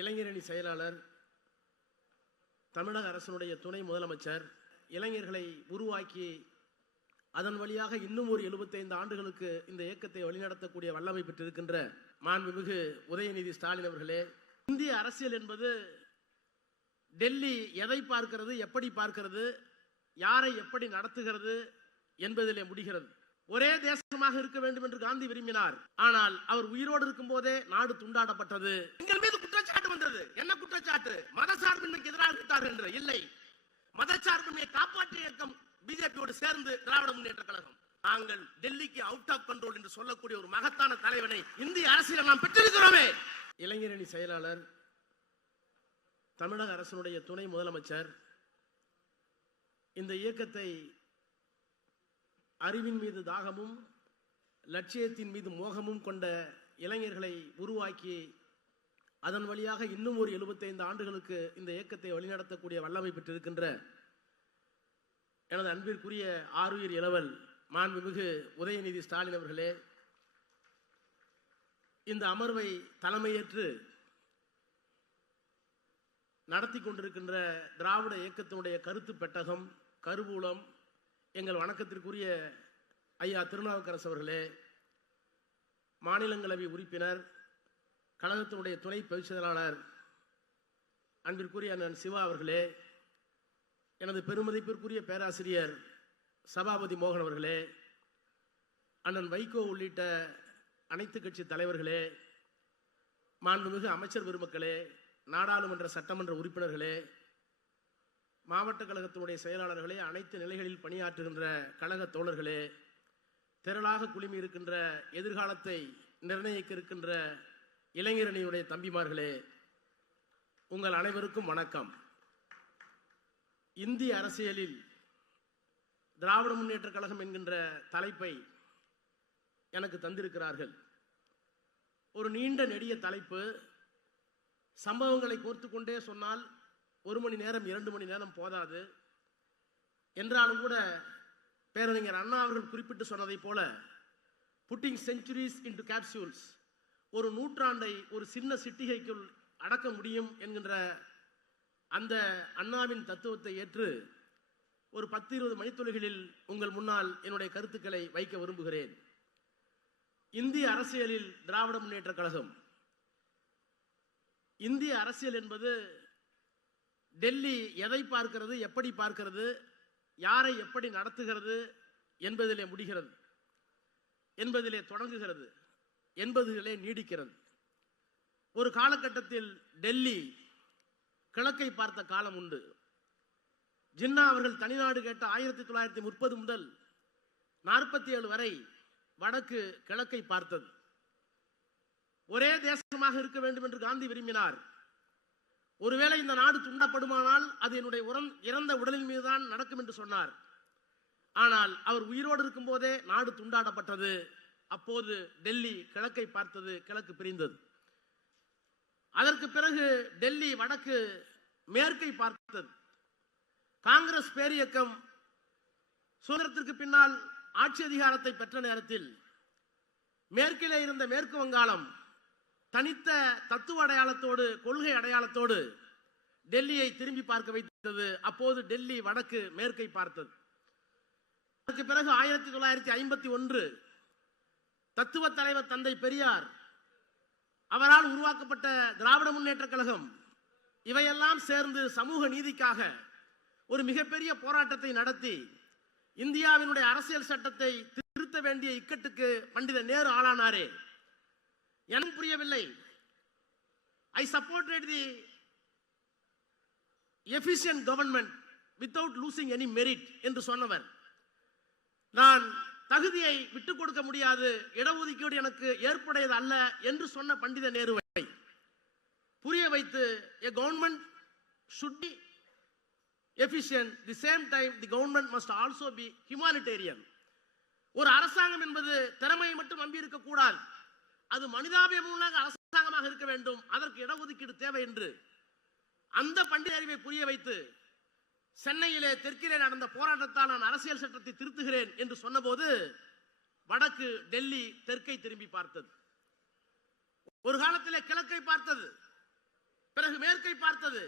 இளைஞரணி செயலாளர், தமிழக அரசினுடைய துணை முதலமைச்சர், இளைஞர்களை உருவாக்கி அதன் வழியாக இன்னும் ஒரு 75 ஆண்டுகளுக்கு இந்த இயக்கத்தை வழிநடத்தக்கூடிய வல்லமை பெற்றிருக்கின்ற மாண்புமிகு உதயநிதி ஸ்டாலின் அவர்களே, இந்திய அரசியல் என்பது டெல்லி எதை பார்க்கிறது, எப்படி பார்க்கிறது, யாரை எப்படி நடத்துகிறது என்பதிலே முடிகிறது. ஒரே தேசமாக இருக்க வேண்டும் என்று காந்தி விரும்பினார். ஆனால் அவர் உயிரோடு இருக்கும் போதே நாடு துண்டாடப்பட்டது. எங்கள் மீது குற்றச்சாட்டு வந்தது. என்ன குற்றச்சாட்டு? மதசார்பின்மைக்கு எதிராக இருக்கிறார்கள் என்று. இல்லை, மதசார்பின்மையை காப்பாற்றிய இயக்கம் பிஜேபியோடு சேர்ந்து திராவிட முன்னேற்ற கழகம். நாங்கள் டெல்லிக்கு அவுட் ஆஃப் கண்ட்ரோல் என்று சொல்லக்கூடிய ஒரு மகத்தான தலைவனை இந்திய அரசியல் நாம் பெற்றிருக்கிறோமே. இளைஞரணி செயலாளர், தமிழக அரசினுடைய துணை முதலமைச்சர், இந்த இயக்கத்தை அறிவின் மீது தாகமும் லட்சியத்தின் மீது மோகமும் கொண்ட இளைஞர்களை உருவாக்கி அதன் வழியாக இன்னும் ஒரு 75 ஆண்டுகளுக்கு இந்த இயக்கத்தை வழிநடத்தக்கூடிய வல்லமை பெற்றிருக்கின்ற எனது அன்பிற்குரிய ஆருயிர் இளவல் மாண்புமிகு உதயநிதி ஸ்டாலின் அவர்களே, இந்த அமர்வை தலைமையேற்று நடத்தி கொண்டிருக்கின்ற திராவிட இயக்கத்தினுடைய கருத்து பெட்டகம், கருவூலம், எங்கள் வணக்கத்திற்குரிய ஐயா திருநாவுக்கரசு அவர்களே, மாநிலங்களவை உறுப்பினர், கழகத்தினுடைய துணை பொதுச் செயலாளர் அன்பிற்குரிய அண்ணன் சிவா அவர்களே, எனது பெருமதிப்பிற்குரிய பேராசிரியர் சபாபதி மோகன் அவர்களே, அண்ணன் வைகோ உள்ளிட்ட அனைத்து கட்சி தலைவர்களே, மாண்புமிகு அமைச்சர் பெருமக்களே, நாடாளுமன்ற சட்டமன்ற உறுப்பினர்களே, மாவட்ட கழகத்தினுடைய செயலாளர்களே, அனைத்து நிலைகளில் பணியாற்றுகின்ற கழக தோழர்களே, திரளாக குழுமி இருக்கின்ற எதிர்காலத்தை நிர்ணயிக்க இருக்கின்ற இளைஞரணியுடைய தம்பிமார்களே, உங்கள் அனைவருக்கும் வணக்கம். இந்திய அரசியலில் திராவிட முன்னேற்ற கழகம் என்கின்ற தலைப்பை எனக்கு தந்திருக்கிறார்கள். ஒரு நீண்ட நெடிய தலைப்பு. சம்பவங்களை கோர்த்து கொண்டே சொன்னால் 1 மணி நேரம் 2 மணி நேரம் போதாது. என்றாலும் கூட பேரறிஞர் அண்ணா அவர்கள் குறிப்பிட்டு சொன்னதை போல புட்டிங் செஞ்சுரிஸ் இன்டு கேப்சூல்ஸ், ஒரு நூற்றாண்டை ஒரு சின்ன சிட்டிகைக்குள் அடக்க முடியும் என்கின்ற அந்த அண்ணாவின் தத்துவத்தை ஏற்று ஒரு 10-20 மணித்துளிகளில் உங்கள் முன்னால் என்னுடைய கருத்துக்களை வைக்க விரும்புகிறேன். இந்திய அரசியலில் திராவிட முன்னேற்ற கழகம். இந்திய அரசியல் என்பது டெல்லி எதை பார்க்கிறது, எப்படி பார்க்கிறது, யாரை எப்படி நடத்துகிறது என்பதிலே முடிகிறது, என்பதிலே தொடங்குகிறது, என்பதிலே நீடிக்கிறது. ஒரு காலகட்டத்தில் டெல்லி கிழக்கை பார்த்த காலம் உண்டு. ஜின்னா அவர்கள் தனிநாடு கேட்ட 1930 முதல் 47 வரை வடக்கு கிழக்கை பார்த்தது. ஒரே தேசமாக இருக்க வேண்டும் என்று காந்தி விரும்பினார். ஒருவேளை இந்த நாடு துண்டப்படுமானால் அது என்னுடைய இறந்த உடலின் மீதுதான் நடக்கும் என்று சொன்னார். ஆனால் அவர் உயிரோடு இருக்கும் போதே நாடு துண்டாடப்பட்டது. அப்போது டெல்லி கிழக்கை பார்த்தது, கிழக்கு பிரிந்தது. அதற்கு பிறகு டெல்லி வடக்கு மேற்கை பார்த்தது. காங்கிரஸ் பேரியக்கம் சுதந்திரத்திற்கு பின்னால் ஆட்சி அதிகாரத்தை பெற்ற நேரத்தில் மேற்கிலே இருந்த மேற்கு வங்காளம் தனித்த தத்துவ அடையாளத்தோடு, கொள்கை அடையாளத்தோடு டெல்லியை திரும்பி பார்க்க வைத்தது. அப்போது டெல்லி வடக்கு மேற்கை பார்த்தது. அதற்கு பிறகு 1951 தத்துவ தலைவர் தந்தை பெரியார் அவரால் உருவாக்கப்பட்ட திராவிட முன்னேற்ற கழகம், இவையெல்லாம் சேர்ந்து சமூக நீதிக்காக ஒரு மிகப்பெரிய போராட்டத்தை நடத்தி இந்தியாவினுடைய அரசியல் சட்டத்தை திருத்த வேண்டிய இக்கட்டுக்கு பண்டித நேரு ஆளானாரே. எனக்கு புரியவில்லை. I supported the efficient government without losing any merit என்று சொன்னவர். நான் தகுதியை விட்டுக் கொடுக்க முடியாது, இடஒதுக்கீடு எனக்கு ஏற்புடையது அல்ல என்று சொன்ன பண்டித நேருவை புரிய வைத்து a government should be efficient, the same time the government must also be humanitarian. ஒரு அரசாங்கம் என்பது திறமையை மட்டும் நம்பி இருக்க கூடாது, அது மனிதாபிமான அரசாங்கமாக இருக்க வேண்டும், அதற்கு இடஒதுக்கீடு தேவை என்று அந்த பண்டித அறிவை புரிய வைத்து சென்னையிலே தெற்கிலே நடந்த போராட்டத்தால் நான் அரசியல் சட்டத்தை திருத்துகிறேன் என்று சொன்னபோது வடக்கு டெல்லி தெற்கை திரும்பி பார்த்தது. ஒரு காலத்திலே கிழக்கை பார்த்தது. கிழக்கை பார்த்தது,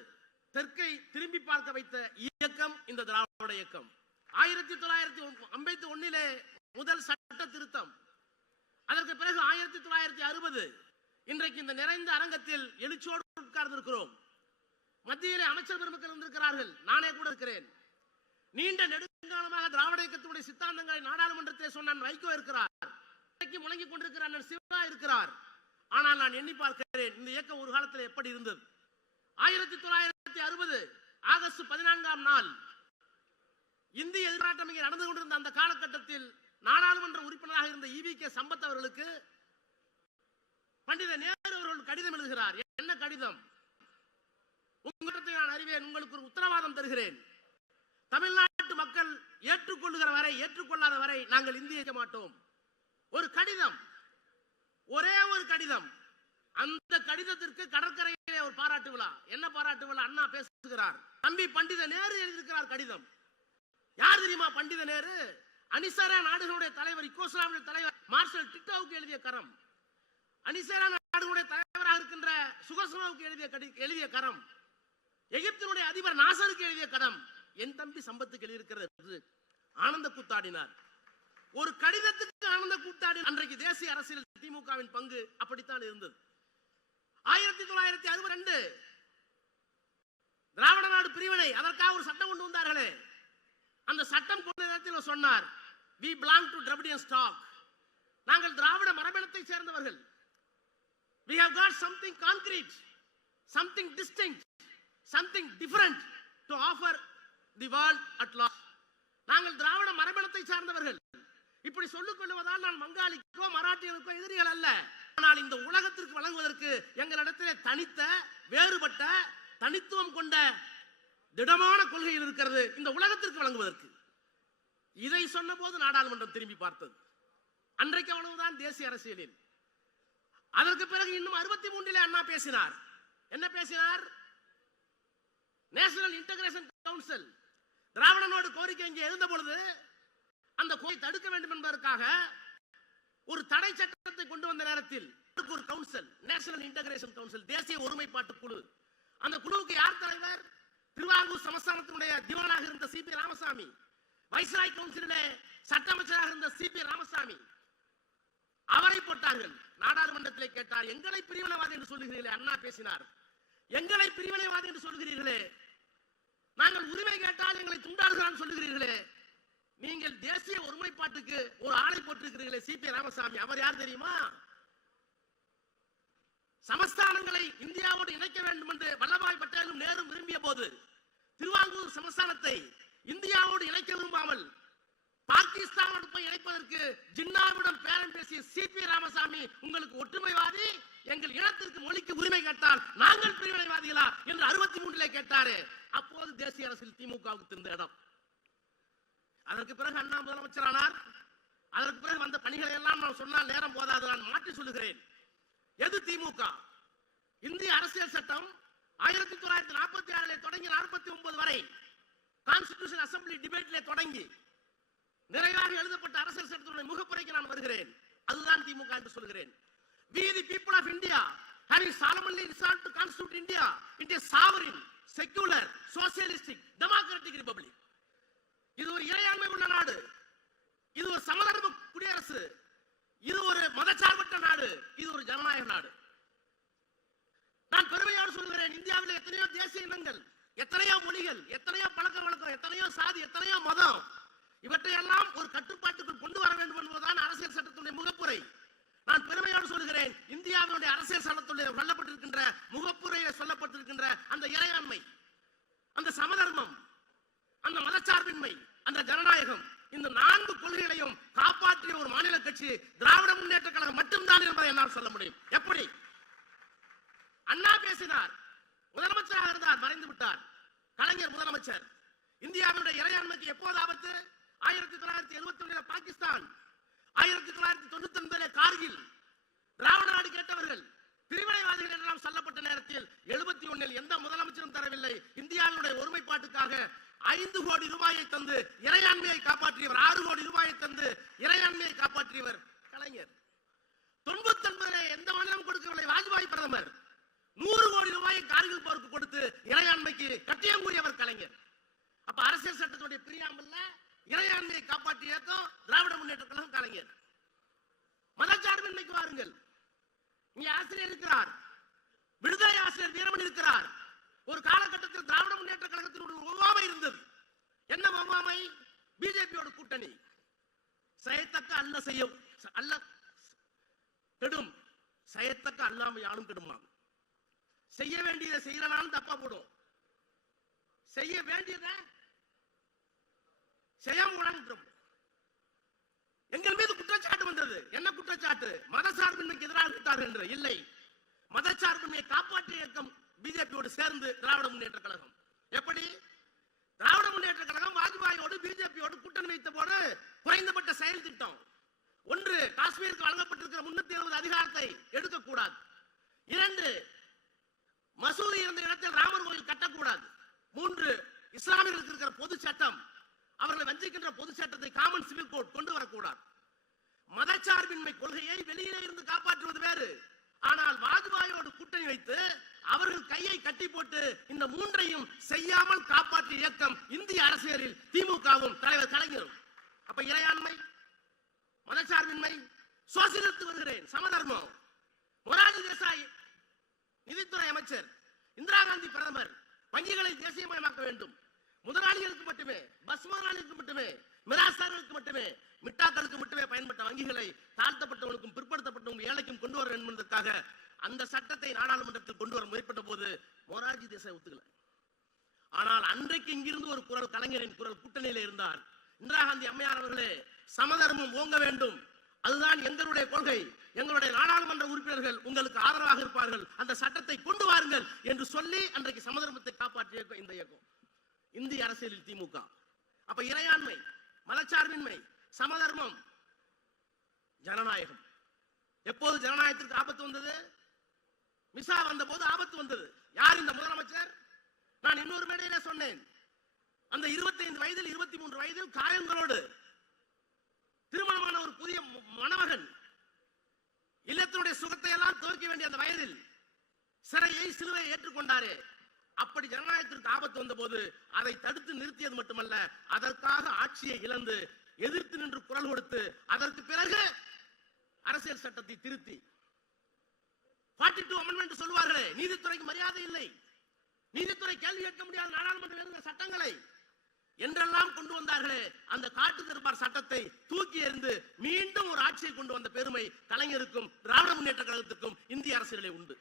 தெற்கை திரும்பி பார்க்க வைத்த இயக்கம் இந்த திராவிட இயக்கம். 1951 முதல் சட்ட திருத்தம், அதற்கு பிறகு 1960 இன்றைக்கு இந்த நிறைந்த அரங்கத்தில் எழுச்சியோடு உட்கார்ந்திருக்கிறோம். மத்தியிலே அமைச்சர் பெருமக்கள் இருந்திருக்கிறார்கள், நானே கூட இருக்கிறேன். நீண்ட நெடுங்காலமாக திராவிட இயக்கத்தினுடைய சித்தாந்தங்களை நாடாளுமன்றத்தில் சொன்ன வைகோ இருக்கிறார், முழங்கிக் கொண்டிருக்கிறார், சிவா இருக்கிறார். ஆனால் நான் எண்ணி பார்க்கிறேன், இந்த இயக்கம் ஒரு காலத்தில் எப்படி இருந்தது. 1960 ஆகஸ்ட் 14ஆம் நாள் இந்திய எதிர்காட்டம் இங்கே நடந்து கொண்டிருந்த அந்த காலகட்டத்தில் நாடாளுமன்ற உறுப்பினராக இருந்த ஈவி.கே. சம்பத் அவர்களுக்கு பண்டித நேரு அவர்கள் கடிதம் எழுதுகிறார். என்ன கடிதம்? உங்களிடத்தை நான் அறிவேன், உங்களுக்கு ஒரு உத்தரவாதம் தருகிறேன். தமிழ்நாட்டு மக்கள் ஏற்றுக்கொள்ளுகிற வரை, ஏற்றுக்கொள்ளாத வரை நாங்கள் இந்திய மாட்டோம். ஒரு கடிதம், ஒரே ஒரு கடிதம். அந்த கடிதத்திற்கு கடற்கரையிலே ஒரு பாராட்டு விழா. என்ன பாராட்டு விழா? அண்ணா பேசுகிறார். தம்பி பண்டித நேரு எழுதியிருக்கிறார் கடிதம். யார் தெரியுமா பண்டித நேரு? அணிசேரா நாடுகளுடைய தலைவர், யுகோஸ்லாவிய தலைவர் மார்ஷல் டிட்டோவுக்கு எழுதிய கரம். அணிசேரா நாடுகளுடைய தலைவராக இருக்கின்ற சுகஸ்லாவுக்கு எழுதிய கரம். எகிப்தினுடைய அதிபர் நாசருக்கு எழுதிய கடம் என் தம்பி சம்பத்துக்கு எழுதியிருக்கிறது. ஆனந்த கூத்தாடினார். ஒரு கடிதத்துக்கு ஆனந்த கூத்தாடி. அன்றைக்கு தேசிய அரசியல் திமுகவின் பங்கு அப்படித்தான் இருந்தது. 1962 திராவிட நாடு பிரிவினை, அதற்காக ஒரு சட்டம் கொண்டு வந்தார்களே, அந்த சட்டம் கொண்ட நேரத்தில் சொன்னார், we belong to Dravidian stock. நாங்கள் திராவிட மரபினத்தை சேர்ந்தவர்கள். We have got something concrete, something distinct, something different to offer the world at large. நாங்கள் திராவிட மரபினத்தை சார்ந்தவர்கள். இப்படி சொல்லிக் கொள்வதால் நான் வங்காளிக்கோ மராட்டியர்களுக்கோ எதிரிகள் அல்ல. ஆனால் இந்த உலகத்திற்கு வழங்குவதற்கு எங்களிடத்திலே தனித்த, வேறுபட்ட, தனித்துவம் கொண்ட திடமான கொள்கையில் இருக்கிறது இந்த உலகத்திற்கு வழங்குவதற்கு. இதை சொன்ன போது நாடாளுமன்றம் திரும்பி பார்த்தது. அன்றைக்கு அவ்வளவுதான் தேசிய அரசியலில். அதற்கு பிறகு இன்னும் 63 அண்ணா பேசினார். என்ன பேசினார்? நேஷனல் இன்டகிரேஷன் கவுன்சில் திராவிடனோடு கோரிக்கை இங்கே எழுந்த பொழுது அந்த கோரிக்கை தடுக்க வேண்டும் என்பதற்காக ஒரு தடை சட்டத்தை கொண்டு வந்த நேரத்தில் ஒரு கவுன்சில், நேஷனல் இன்டகிரேஷன் கவுன்சில், தேசிய ஒருமைப்பாட்டு குழு. அந்த குழுவுக்கு யார் தலைவர்? திருவாங்கூர் சமஸ்தானத்தினுடைய திவானாக இருந்த சி.பி. ராமசாமி. வைஸ்ராய் கவுன்சிலே சட்ட அமைச்சராக இருந்த சி.பி. ராமசாமி. அவரை போட்டார்கள். நாடாளுமன்றத்தில் கேட்டார், எங்களை பிரிவினைவாதி என்று சொல்லுகிறீர்களே. அண்ணா பேசினார், எங்களை பிரிவினைவாதி என்று சொல்லுகிறீர்களே, நாங்கள் உரிமை கேட்டால் எங்களை துண்டாடுகிறான் சொல்லுகிறீர்களே, நீங்கள் தேசிய ஒருமைப்பாட்டுக்கு ஒரு ஆணை போட்டிருக்கிறீர்களே சி.பி. ராமசாமி. அவர் யார் தெரியுமா? சமஸ்தானங்களை இந்தியாவோடு இணைக்க வேண்டும் என்று வல்லபாய் பட்டேலும் நேரும் விரும்பிய போது திருவாங்கூர் சமஸ்தானத்தை இந்தியாவோடு இணைக்க விரும்பாமல் பாகிஸ்தானோடு போய் இணைப்பதற்கு ஜின்னாவிடம் பேரம் பேசிய சி.பி. ராமசாமி, உங்களுக்கு ஒற்றுமைவாதி, எங்கள் இனத்திற்கு மொழிக்கு உரிமை கேட்டால் நாங்கள் பிரிவினைவாதிகளா என்று 63 கேட்டாரு. அப்போது தேசிய அரசியல் திமுகவுக்கு இருந்த இடம். அதற்கு பிறகு அண்ணா முதலமைச்சரானார். அதற்கு பிறகு வந்த பணிகளை எல்லாம் நான் சொன்னால் நேரம் போதாது, நான் மாற்றி சொல்லுகிறேன். எது திமுக? இந்திய அரசியல் சட்டம் 1946 தொடங்கி 49 வரை கான்ஸ்டிடியூஷன் அசெம்பிளி டிபேட்ல தொடங்கி நிறைவாக எழுதப்பட்ட அரசியல் சட்டத்தினுடைய முகப்புரைக்கு நான் வருகிறேன். அதுதான் திமுக என்று சொல்கிறேன். We the people of India having solemnly resolved to constitute India into a sovereign, secular, socialistic, democratic republic. இது ஒரு இறையாண்மை உள்ள நாடு, இது ஒரு சமதர்ம குடியரசு, இது ஒரு மதச்சார்பற்ற நாடு, இது ஒரு ஜனநாயக நாடு. நான் பெருமையோடு சொல்கிறேன், இந்தியாவில் எத்தனையோ தேசிய இனங்கள், எத்தனையோ மொழிகள், எத்தனையோ பழக்க வழக்கம், எத்தனையோ சாதி, எத்தனையோ மதம், இவற்றையெல்லாம் ஒரு கட்டுப்பாட்டுக்குள் கொண்டு வர வேண்டும் என்பதுதான் அரசியல் சட்டத்துடைய முகப்புரை. நான் பெருமையோடு சொல்கிறேன், இந்தியாவினுடைய அரசியல் சட்டத்துடைய சொல்லப்பட்டிருக்கின்ற முகப்புரையில் சொல்லப்பட்டிருக்கின்ற அந்த இறையாண்மை, அந்த சமதர்மம், அந்த மதச்சார்பின்மை, அந்த ஜனநாயகம், இந்த 4 கொள்கைகளையும் காப்பாற்றிய ஒரு மாநில கட்சி திராவிட முன்னேற்ற கழகம் மட்டும்தான் என்பதை என்னால் சொல்ல முடியும். எப்படி? அண்ணா பேசினார், முதலமைச்சராக இருந்தார், மறைந்து விட்டார். கலைஞர் முதலமைச்சர். இந்தியாவினுடைய இறையாண்மைக்கு எப்போது ஆபத்து? 1971 பாகிஸ்தான், 1999 கார்கில். திராவிட நாடு கேட்டவர்கள் பிரிவினைவாதிகள் என்றெல்லாம் சொல்லப்பட்ட நேரத்தில் 71 எந்த முதலமைச்சரும் தரவில்லை. இந்தியாவினுடைய ஒருமைப்பாட்டுக்காக 5 கோடி ரூபாயை தந்து இறையாண்மையை காப்பாற்றியவர், 6 கோடி ரூபாயை தந்து இறையாண்மையை காப்பாற்றியவர் கலைஞர். 99 எந்த மாநிலம் கொடுக்கவில்லை. வாஜ்பாய் பிரதமர் 100 கோடி ரூபாயை கார்கில் போருக்கு கொடுத்து கலைஞர். அப்ப அரசியல் சட்டத்துடைய பிரியாமல்ல இறையாண்மையை காப்பாற்றிய இயக்கம் திராவிட முன்னேற்ற கழகம் கலைஞர். மதச்சார்பின்மைக்கு வாருங்கள். இங்கே ஆசிரியர் இருக்கிறார், விடுதலை ஆசிரியர் வீரமணி இருக்கிறார். ஒரு காலகட்டத்தில் திராவிட முன்னேற்ற கழகத்தினுடைய ஒவ்வாமை இருந்தது. என்ன ஒவ்வாமை? பிஜேபியோட கூட்டணி. செய்யத்தக்க அல்ல செய்யும் அல்ல கெடும், செய்யத்தக்க அல்லாம யாரும் கெடுமா. செய்ய வேண்டியதை செய்யலனாலும் தப்பா போடும், செய்ய வேண்டியதை செய்யாம உணர்ந்துடும். எங்கள் மீது குற்றச்சாட்டு வந்தது. என்ன குற்றச்சாட்டு? மதச்சார்பின்மைக்கு எதிராக விட்டார் என்று. இல்லை, மதச்சார்பின்மையை காப்பாற்றிய இயக்கம் பிஜேபியோடு சேர்ந்து திராவிட முன்னேற்ற கழகம். எப்படி? திராவிட முன்னேற்ற கழகம் வாஜ்பாயோடு பிஜேபியோடு கூட்டணி வைத்த போது குறைந்தபட்ச செயல் திட்டம் ஒன்று, காஷ்மீருக்கு வழங்கப்பட்டிருக்கிற 370 அதிகாரத்தை எடுக்கக்கூடாது. 2, மசூதி இருந்த இடத்தில் ராமர் கோயில் கட்டக்கூடாது. 3, இஸ்லாமியர்களுக்கு இருக்கிற பொது சட்டம், அவர்களை வஞ்சிக்கின்ற பொது சட்டத்தை காமன் சிவில் கோட் கொண்டு வரக்கூடாது. மதச்சார்பின்மை கொள்கையை வெளியிலே இருந்து காப்பாற்றுவது வேறு. ஆனால் வாஜ்பாயோடு கூட்டணி வைத்து அவர்கள் கையை கட்டி போட்டு இந்த 3ஐயும் செய்யாமல் காப்பாற்றிய இயக்கம் இந்திய அரசியலில் திமுகவும் தலைவர் கலைஞரும். அப்ப இறையாண்மை, மதச்சார்பின்மை, சோசியலிஸ்ட் வருகிறேன், சமதர்மம். மொரார்ஜி தேசாய் நிதித்துறை அமைச்சர், இந்திரா காந்தி பிரதமர், வங்கிகளை தேசியமயமாக்க வேண்டும். முதலாளிகளுக்கு மட்டுமே, பஸ் முதலாளிகளுக்கு மட்டுமே, மிராசார்களுக்கு மட்டுமே, மிட்டாக்களுக்கு மட்டுமே பயன்பட்ட வங்கிகளை தாழ்த்தப்பட்டவனுக்கும் பிற்படுத்தப்பட்டவனுக்கும் ஏழைக்கும் கொண்டு வர வேண்டும் என்பதற்காக அந்த சட்டத்தை நாடாளுமன்றத்தில் கொண்டு வர முயற்பட்ட போது மொரார்ஜி தேசாய் ஒத்துக்கல. ஆனால் அன்றைக்கு இங்கிருந்து ஒரு குரல், கலைஞரின் குரல் கூட்டணியிலே இருந்தார். இந்திரா காந்தி அம்மையார் அவர்களே, சமதர்மம் ஓங்க வேண்டும், அதுதான் எங்களுடைய கொள்கை, எங்களுடைய நாடாளுமன்ற உறுப்பினர்கள் உங்களுக்கு ஆதரவாக இருப்பார்கள், அந்த சட்டத்தை கொண்டு வாருங்கள் என்று சொல்லி அன்றைக்கு சமதர்மத்தை காப்பாற்றிய இந்த இயக்கம் இந்திய அரசியலில் திமுக. அப்ப இறையாண்மை, மதச்சார்பின்மை, சமதர்மம், ஜனநாயகம். எப்போது ஜனநாயகத்திற்கு ஆபத்து வந்தது? மிசா வந்த போது ஆபத்து வந்தது. யார் இந்த முதலமைச்சர்? நான் இன்னொரு மேடையிலே சொன்னேன், அந்த 25 வயதில் 23 வயதில் காயங்களோடு திருமணமான ஒரு புதிய மணமகன் இல்லத்தினுடைய சுகத்தை எல்லாம் துவக்க வேண்டிய அந்த வயதில் சிறையை சிலுவையை ஏற்றுக்கொண்டாரே. அப்படி ஜனநாயகத்திற்கு ஆபத்து வந்த போது அதை தடுத்து நிறுத்தியது மட்டுமல்ல, அதற்காக ஆட்சியை இழந்து எதிர்த்து நின்று குரல் கொடுத்து அதற்கு பிறகு அரசியல் சட்டத்தை திருத்தி 42 அமெண்ட்மெண்ட் சொல்வார்களே, நீதித்துறைக்கு மரியாதை இல்லை, நீதித்துறை கேள்வி கேட்க முடியாத நாடாளுமன்ற இருந்த சட்டங்களை என்றெல்லாம் கொண்டு வந்தார்களே, அந்த காட்டு தர்பார் சட்டத்தை தூக்கி எறிந்து மீண்டும் ஒரு ஆட்சியை கொண்டு வந்த பெருமை கலைஞருக்கும் திராவிட முன்னேற்ற கழகத்துக்கும் இந்திய அரசியலிலே உண்டு.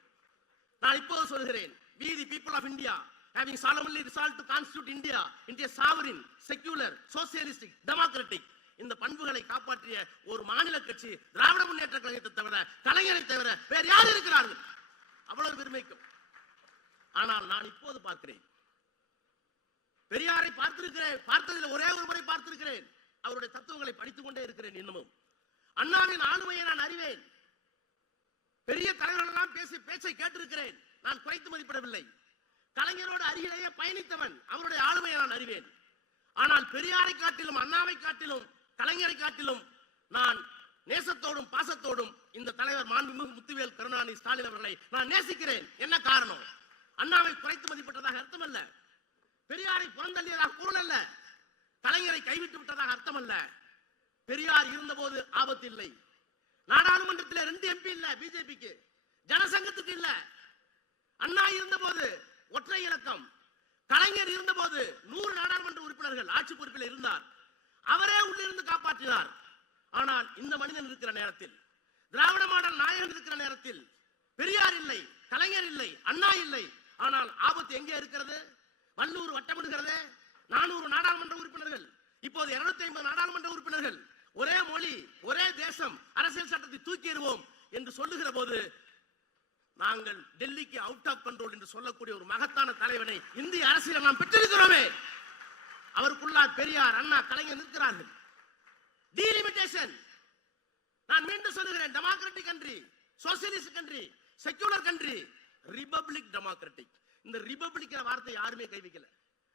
நான் இப்போது சொல்கிறேன், we the people of India having solemnly resolved to constitute India into a sovereign, secular, socialistic, democratic, இந்த பண்புகளை காப்பாற்றிய ஒரு மாநில கட்சி திராவிட முன்னேற்ற கழகத்தை தவிர, கலைஞரை தவிர வேறு யார் இருக்கிறார்கள்? அவ்வளவு பெருமைக்கும். ஆனால் நான் இப்போது பார்க்கிறேன், பெரியாரை பார்த்திருக்கிறேன், பார்த்ததில் ஒரே ஒரு முறை பார்த்திருக்கிறேன், அவருடைய தத்துவங்களை படித்துக் கொண்டே இருக்கிறேன். இன்னமும் அண்ணாவின் ஆளுமையை நான் அறிவேன், பெரிய தலைவர்கள் எல்லாம் பேச்சை கேட்டிருக்கிறேன், நான் குறைத்து மதிப்பிடவில்லை. கலைஞரோடு அருகிலேயே பயணித்தவன், அவருடைய ஆளுமையை நான் அறிவேன். ஆனால் பெரியாரை காட்டிலும், அண்ணாவை காட்டிலும், கலைஞரை காட்டிலும் நான் நேசத்தோடும் பாசத்தோடும் இந்த தலைவர் மாண்புமிகு முத்துவேல் கருணாநிதி ஸ்டாலின் அவர்களை நான் நேசிக்கிறேன். என்ன காரணம்? அண்ணாவை குறைத்து மதிப்பிட்டதாக அர்த்தம் அல்ல, பெரியாரை புறந்தள்ளியதாக பொருள் அல்ல, கலைஞரை கைவிட்டு விட்டதாக அர்த்தம் அல்ல. பெரியார் இருந்தபோது ஆபத்து இல்லை. நாடாளுமன்றத்தில் 2 MP இல்ல பிஜேபிக்கு, ஜனசங்கத்துக்கு இல்ல. அண்ணா இருந்தபோது ஒற்றை இலக்கம், கலைஞர் இருந்தபோது 100 நாடாளுமன்ற உறுப்பினர்கள் ஆட்சி பொறுப்பில் இருந்தார், அவரே உள்ளிருந்து காப்பாற்றினார். ஆனால் இந்த மனிதன் இருக்கிற நேரத்தில், திராவிட மாடல் நாயகன் இருக்கிற நேரத்தில் பெரியார் இல்லை, கலைஞர் இல்லை, அண்ணா இல்லை. ஆனால் ஆபத்து எங்கே இருக்கிறது? வல்லூர் வட்டமிடுகிறது. 400 நாடாளுமன்ற உறுப்பினர்கள், இப்போது 250 நாடாளுமன்ற உறுப்பினர்கள், ஒரே மொழி, ஒரே தேசம், அரசியல் சட்டத்தை தூக்கி எறிவோம் என்று சொல்லுகிற போது நாங்கள் டெல்லிக்கு அவுட் ஆஃப் கண்ட்ரோல் என்று சொல்லக்கூடிய ஒரு மகத்தான தலைவனை இந்திய அரசியல் நாம் பெற்றிருக்கிறோமே. அவருக்குள்ளார் பெரியார், அண்ணா, கலைஞர் இருக்கிறார்கள். டீலிமிட்டேஷன். நான் மீண்டும் சொல்லுகிறேன், democratic country, socialist country, secular country, republic democratic. இந்த ரிபப்ளிக் வார்த்தை யாருமே கை வைக்கல.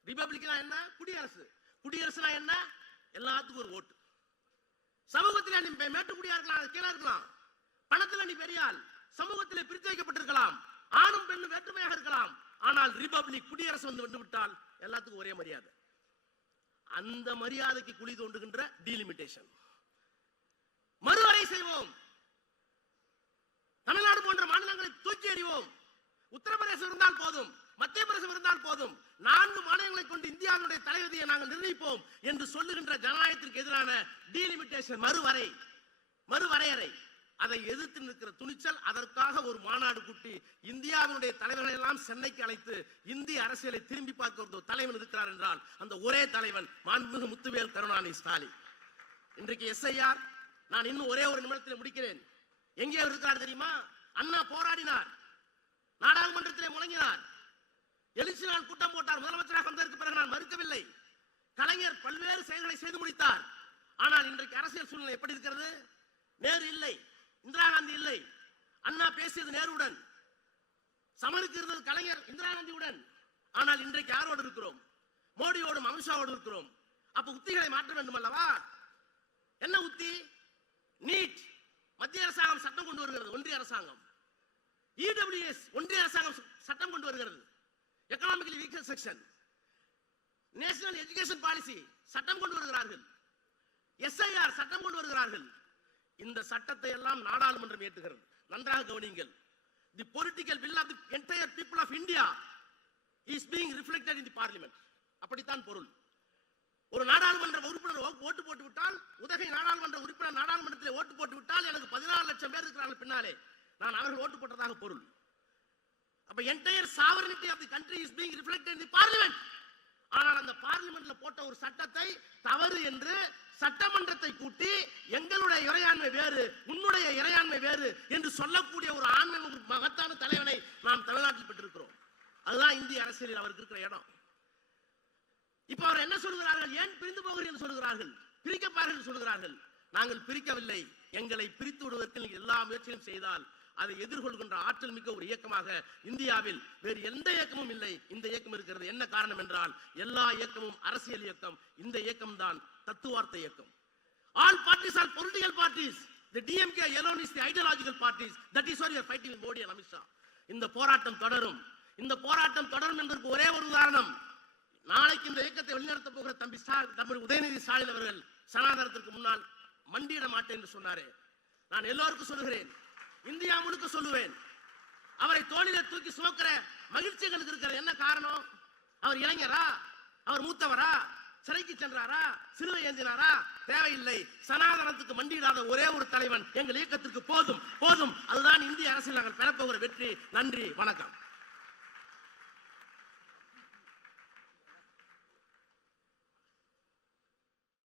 ரிபப்ளிக்னா என்ன? குடியரசு. குடியரசுனா என்ன? எல்லாத்துக்கும் ஒரு ஓட்டு. சமூகத்தில் நீ மேட்டுக்குடியா இருக்கலாம், கீழே இருக்கலாம், பணத்தில் நீ பெரியாள், சமூகத்தில் பிரித்து வைக்கப்பட்டிருக்கலாம், ஆணும் பெண்ணும் வேற்றுமையாக இருக்கலாம், ஆனால் ரிபப்ளிக் குடியரசு வந்து விட்டால் எல்லாத்துக்கும் ஒரே மரியாதை. அந்த மரியாதைக்கு குழி தோண்டுகின்ற டீலிமிட்டேஷன். மறுவரை செய்வோம். தமிழ்நாடு போன்ற மாநிலங்களை தூக்கி எறிவோம். உத்தரப்பிரதேசம் இருந்தால் போதும், மத்திய பிரதேசம் இருந்தால் போதும், 4 மாநிலங்களை கொண்டு இந்தியாவுடைய தலைவிதியை நாங்கள் நிர்ணயிப்போம் என்று சொல்லுகின்ற ஜனநாயகத்திற்கு எதிரான டீலிமிட்டேஷன், மறுவரையறை, அதை எதிர்த்து நிற்கிற துணிச்சல். அதற்காக ஒரு மாநாடு கூட்டி இந்தியாவினுடைய தலைவர்களை எல்லாம் சென்னைக்கு அழைத்து இந்திய அரசியலை திரும்பி பார்க்க ஒரு தலைவன் இருக்கிறார் என்றால் அந்த ஒரே தலைவன் மாண்புமிகு முத்துவேல் கருணாநிதி ஸ்டாலின். இன்றைக்கு SIR, நான் இன்னும் ஒரே ஒரு நிமிடத்தில் முடிக்கிறேன். எங்கே இருக்கிறார் தெரியுமா? அண்ணா போராடினார், நாடாளுமன்றத்திலே முழங்கினார், எழுச்சி நாள் கூட்டம் போட்டார். முதலமைச்சராக வந்ததற்கு பிறகு நான் மறுக்கவில்லை. கலைஞர் பல்வேறு செயல்களை செய்து முடித்தார். ஆனால் இன்றைக்கு அரசியல் சூழ்நிலை எப்படி இருக்கிறது? நேரு இல்லை, இந்திரா காந்தி இல்லை. அண்ணா பேசியது நேருடன், சமனுக்கு இருந்தது கலைஞர் இந்திரா காந்தியுடன். ஆனால் இன்றைக்கு யாரோடு இருக்கிறோம்? மோடியோடும் அமித்ஷாவோடு இருக்கிறோம். அப்ப உத்திகளை மாற்ற வேண்டும் அல்லவா? என்ன உத்தி? நீட் மத்திய அரசாங்கம் சட்டம் கொண்டு வருகிறது, ஒன்றிய அரசாங்கம். EWS ஒன்றிய அரசாங்கம் சட்டம் கொண்டு வருகிறது, economically weaker section. National education policy சட்டம் கொண்டு வருகிறார்கள், SIR சட்டம் கொண்டு வருகிறார்கள். இந்த சட்டத்தை எல்லாம் நாடாளுமன்றம் ஏற்றுகிறது. நன்றாக கவனியுங்கள். The political will of the entire people of India is being reflected in the parliament. அப்படித்தான் பொருள். ஒரு நாடாளுமன்ற உறுப்பினர் ஓட்டு போட்டு விட்டால், உதகை நாடாளுமன்ற உறுப்பினர் நாடாளுமன்றத்தில் ஓட்டு போட்டு விட்டால் எனக்கு 14 லட்சம் பேர் இருக்கிறார்கள் பின்னாலே, நான் அவர்கள் ஓட்டு போட்டதாக பொருள். அப்ப entire sovereignty of the country is being reflected in the parliament. ஆனால் அந்த பார்லிமெண்ட்ல போட்ட ஒரு சட்டத்தை தவறு என்று சட்டமன்றத்தை கூட்டி எங்களுடைய இறையாண்மை வேறு, உன்னுடைய இறையாண்மை வேறு என்று சொல்லக்கூடிய ஒரு ஆண்மை, ஒரு மகத்தான தலைவனை நாம் தமிழ்நாட்டில் பெற்றிருக்கிறோம். அதுதான் இந்திய அரசியலில் அவருக்கு இருக்கிற இடம். இப்ப அவர் என்ன சொல்கிறார்கள்? ஏன் பிரிந்து போகிறீர்கள் என்று சொல்கிறார்கள், பிரிக்கப்பார்கள் என்று சொல்கிறார்கள். நாங்கள் பிரிக்கவில்லை. எங்களை பிரித்து விடுவதற்கு நீங்கள் எல்லா முயற்சியும் செய்தால் அதை எதிர்கொள்கின்ற ஆற்றல் மிக்க ஒரு இயக்கமாக இந்தியாவில் வேறு எந்த இயக்கமும் இல்லை. இந்த இயக்கம் இருக்கிறது. என்ன காரணம் என்றால் எல்லா இயக்கமும் அரசியல் இயக்கம். இந்த இயக்கம் தான் தத்துவார்த்த இயக்கம். All parties are political parties. The DMK alone is the ideological parties. That is why we are fighting with Modi and Amit Shah. இந்த போராட்டம் தொடரும். இந்த போராட்டம் தொடரும் என்பதற்கு ஒரே ஒரு உதாரணம். நாளைக்கு இந்த இயக்கத்தை வழிநடத்த போகிற தம்பி உதயநிதி ஸ்டாலின் அவர்கள் சனாதனத்திற்கு முன்னால் மண்டியிட மாட்டேன் என்று சொன்னாரே, நான் எல்லோருக்கும் சொல்லுகிறேன், இந்தியா முழுக்க சொல்லுவேன், அவரை தோளிலே தூக்கி சுமக்கிற மகிழ்ச்சி எங்களுக்கு இருக்கிற என்ன காரணம்? அவர் இளைஞரா? அவர் மூத்தவரா? சிறைக்கு சென்றாரா? சிலுவை ஏந்தினாரா? தேவையில்லை. சனாதனத்துக்கு மண்டியிடாத ஒரே ஒரு தலைவன் எங்கள் இயக்கத்திற்கு போதும். அதுதான் இந்திய அரசியல் நாங்கள் பெறப்போகிற வெற்றி. நன்றி, வணக்கம்.